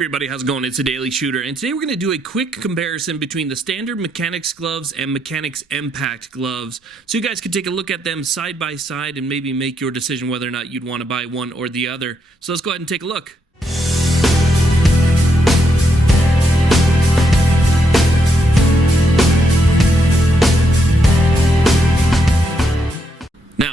everybody, how's it going? It's a Daily Shooter, and today we're going to do a quick comparison between the standard Mechanix gloves and Mechanix M-Pact gloves, so you guys can take a look at them side by side and maybe make your decision whether or not you'd want to buy one or the other. So let's go ahead and take a look.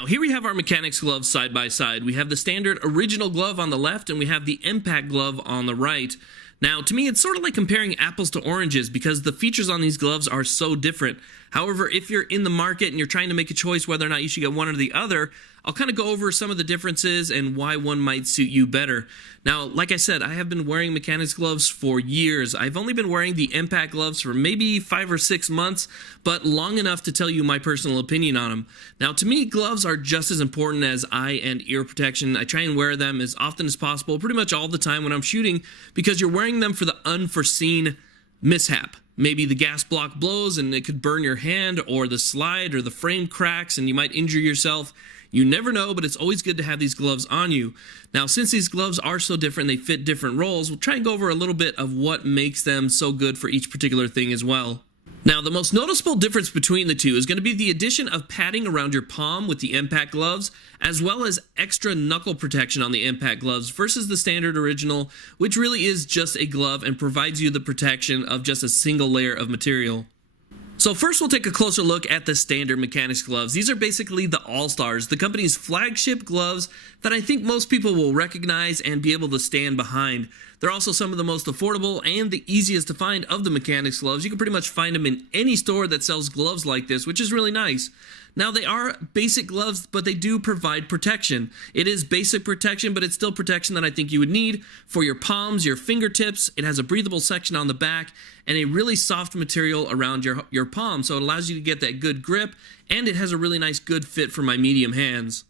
Here we have our Mechanix gloves side by side. We have the standard original glove on the left and we have the M-Pact glove on the right. Now, to me, it's sort of like comparing apples to oranges because the features on these gloves are so different. However, if you're in the market and you're trying to make a choice whether or not you should get one or the other, I'll kind of go over some of the differences and why one might suit you better. Now, like I said, I have been wearing Mechanix gloves for years. I've only been wearing the M-Pact gloves for maybe 5 or 6 months, but long enough to tell you my personal opinion on them. Now, to me, gloves are just as important as eye and ear protection. I try and wear them as often as possible, pretty much all the time when I'm shooting, because you're wearing them for the unforeseen mishap. Maybe the gas block blows and it could burn your hand, or the slide or the frame cracks and you might injure yourself. You never know, but it's always good to have these gloves on you. Now, since these gloves are so different, they fit different roles, we'll try and go over a little bit of what makes them so good for each particular thing as well. Now, the most noticeable difference between the two is going to be the addition of padding around your palm with the M-Pact gloves, as well as extra knuckle protection on the M-Pact gloves versus the standard original, which really is just a glove and provides you the protection of just a single layer of material. So first we'll take a closer look at the standard Mechanix gloves. These are basically the all-stars, the company's flagship gloves that I think most people will recognize and be able to stand behind. They're also some of the most affordable and the easiest to find of the Mechanix gloves. You can pretty much find them in any store that sells gloves like this, which is really nice. Now, they are basic gloves, but they do provide protection. It is basic protection, but it's still protection that I think you would need for your palms, your fingertips. It has a breathable section on the back and a really soft material around your palm, so it allows you to get that good grip, and it has a really nice good fit for my medium hands.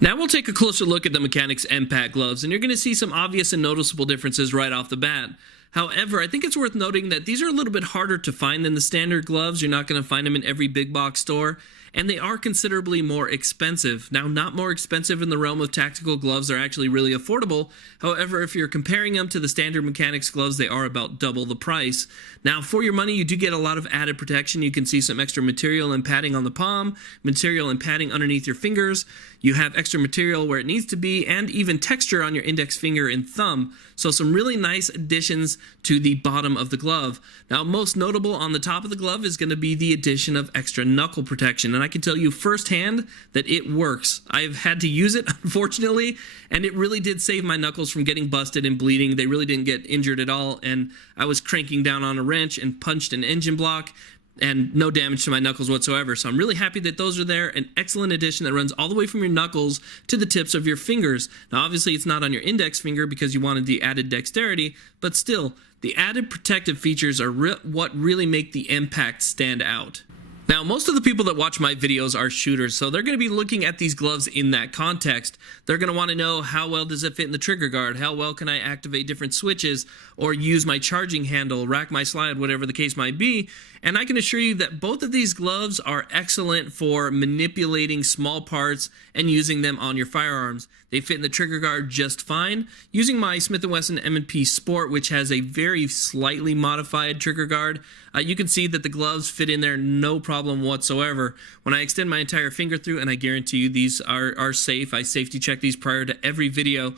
Now we'll take a closer look at the Mechanix M-Pact gloves, and you're going to see some obvious and noticeable differences right off the bat. However, I think it's worth noting that these are a little bit harder to find than the standard gloves. You're not going to find them in every big box store, and they are considerably more expensive. Now, not more expensive in the realm of tactical gloves, they're actually really affordable. However, if you're comparing them to the standard Mechanix gloves, they are about double the price. Now, for your money, you do get a lot of added protection. You can see some extra material and padding on the palm, material and padding underneath your fingers. You have extra material where it needs to be, and even texture on your index finger and thumb. So some really nice additions to the bottom of the glove. Now, most notable on the top of the glove is going to be the addition of extra knuckle protection, and I can tell you firsthand that it works. I've had to use it, unfortunately, and it really did save my knuckles from getting busted and bleeding. They really didn't get injured at all, and I was cranking down on a wrench and punched an engine block, and no damage to my knuckles whatsoever. So I'm really happy that those are there. An excellent addition that runs all the way from your knuckles to the tips of your fingers. Now, obviously, it's not on your index finger because you wanted the added dexterity, but still, the added protective features are what really make the M-Pact stand out. Now, most of the people that watch my videos are shooters, so they're going to be looking at these gloves in that context. They're going to want to know, how well does it fit in the trigger guard? How well can I activate different switches or use my charging handle, rack my slide, whatever the case might be? And I can assure you that both of these gloves are excellent for manipulating small parts and using them on your firearms. They fit in the trigger guard just fine. Using my Smith & Wesson M&P Sport, which has a very slightly modified trigger guard, you can see that the gloves fit in there no problem whatsoever. When I extend my entire finger through, and I guarantee you these are safe, I safety check these prior to every video,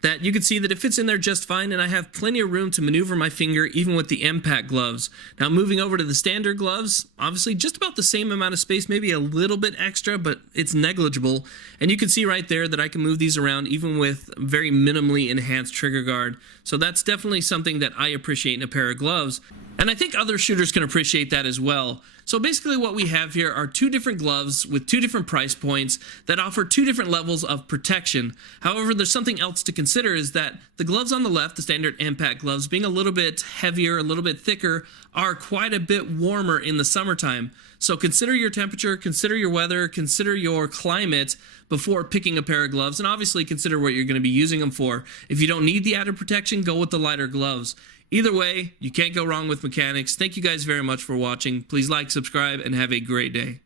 that you can see that it fits in there just fine, and I have plenty of room to maneuver my finger even with the M-Pact gloves. Now, moving over to the standard gloves, obviously just about the same amount of space, maybe a little bit extra, but it's negligible. And you can see right there that I can move these around even with very minimally enhanced trigger guard. So that's definitely something that I appreciate in a pair of gloves. And I think other shooters can appreciate that as well. So basically what we have here are two different gloves with two different price points that offer two different levels of protection. However, there's something else to consider, is that the gloves on the left, the standard M-Pact gloves, being a little bit heavier, a little bit thicker, are quite a bit warmer in the summertime. So consider your temperature, consider your weather, consider your climate before picking a pair of gloves, and obviously consider what you're going to be using them for. If you don't need the added protection, go with the lighter gloves. Either way, you can't go wrong with Mechanix. Thank you guys very much for watching. Please like, subscribe, and have a great day.